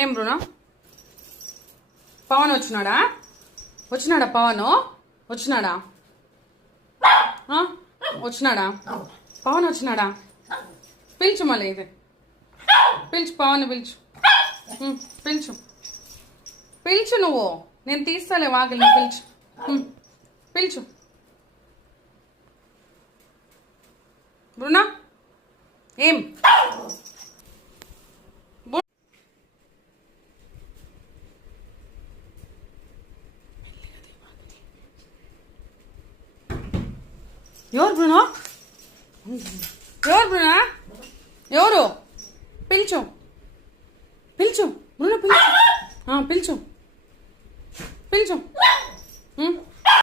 ఏం బ్రూనో? పవన్ వచ్చినాడా? పవన్ వచ్చినాడా? వచ్చినాడా? పవన్ వచ్చినాడా? పిలుచు మళ్ళీ ఇది పిలుచు, పవన్ పిలుచు, పిలుచు పిలుచు. నువ్వు నేను తీస్తాలే వాకిలి, పిలుచు పిలుచు. బ్రూనో ఏం ఎవరు బ్రూనో? ఎవరు బ్రూనో? ఎవరు? పిలుచు పిలుచు బ్రూనో, పిలుచు పిలుచు పిలుచు.